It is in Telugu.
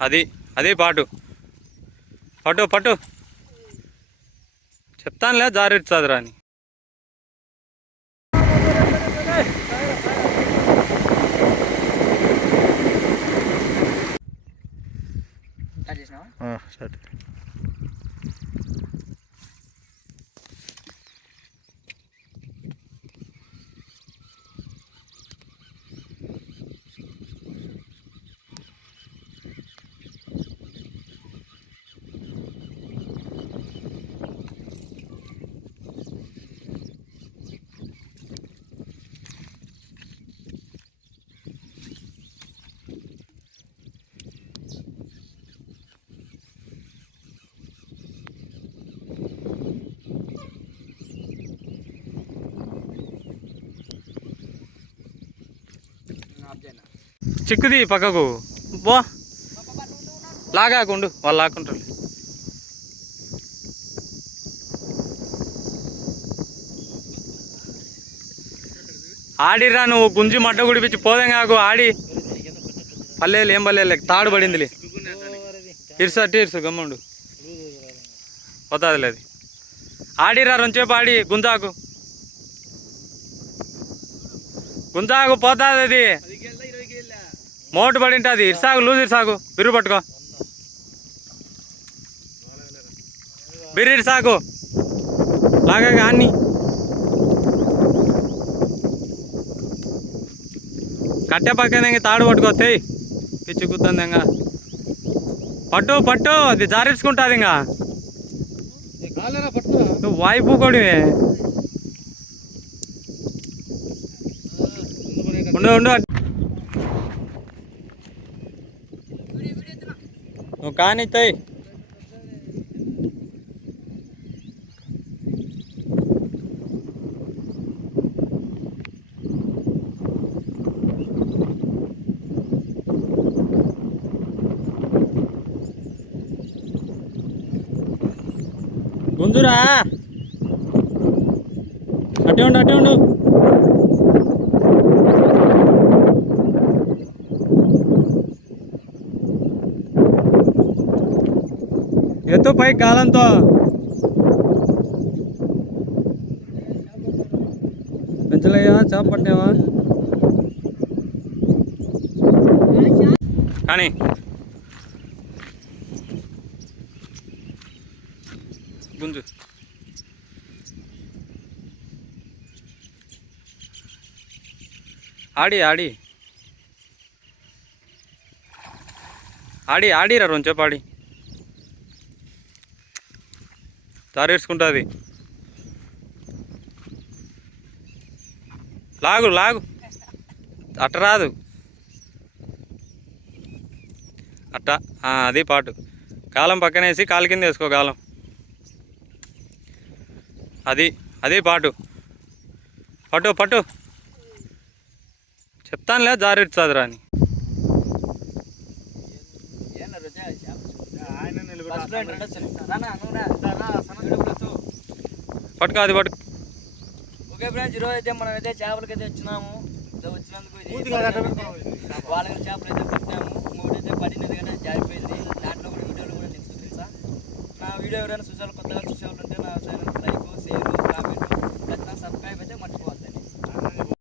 అది అది పాటు. పట్టు పట్టు. చెప్తానులే జారిచ్చాదిరా అని. స్టార్ట్. చిక్కుది పక్కకు. బో లాగాకుండు వాళ్ళు లాక్కుంటారు. ఆడిరా నువ్వు గుంజి మడ్డ గుడిపించి పోదేం కాకు ఆడి. పల్లెలు ఏం పల్లెలు తాడు పడిందిలే. ఇరుసు అట్టి ఇరుసు గమ్ముండు. పోతుంది లేదు ఆడిరా రొంచేపు ఆడి గుంజాకు. గుంజాకు పోతుంది అది. మోటు పడి ఉంటుంది ఇరుసాగు లూజ్ ఇరుసాగు బిర్రు పట్టుకో. బిర్రు ఇరుసాగు లాగా అన్ని కట్టె పక్కన ఇంక తాడు పట్టుకో. పిచ్చుకుతుంది పిచ్చి ఇంకా. పట్టు పట్టు. అది జారించుకుంటుంది ఇంకా. నువ్వు వాయిపు కొడివే ఉండు ఉండు. కానీ తయ్ గుంజురా అటే ఉండు అటే ఉండు. ఎత్తు పై కాలంతో పెంచలేవా చేప పట్టినావా కానీ గుంజు ఆడి ఆడి ఆడి ఆడిరా రొంచేపు ఆడి తారేసుకుంటుంది లాగు లాగు. అట్ట రాదు. అట్ట అది పాటు. కాలం పక్కనేసి కాలు కింద వేసుకో కాలం. అది అది పాటు. పట్టు పట్టు. చెప్తానులే జారిడ్చాదురా అని. పట్టుకో అది పట్టుకో. ఓకే ఫ్రెండ్స్ ఈరోజు అయితే మనం అయితే చేపలకి అయితే వచ్చినాము వచ్చినందుకు వాళ్ళకి చేపలు అయితే పట్టినాము ఇంకోటి అయితే పడినది కానీ జారిపోయింది. దాంట్లో కూడా వీడియోలు కూడా నెక్స్ట్ తెలుసా? నా వీడియో ఎవరైనా చూసారు కొత్తగా చూసేవాళ్ళు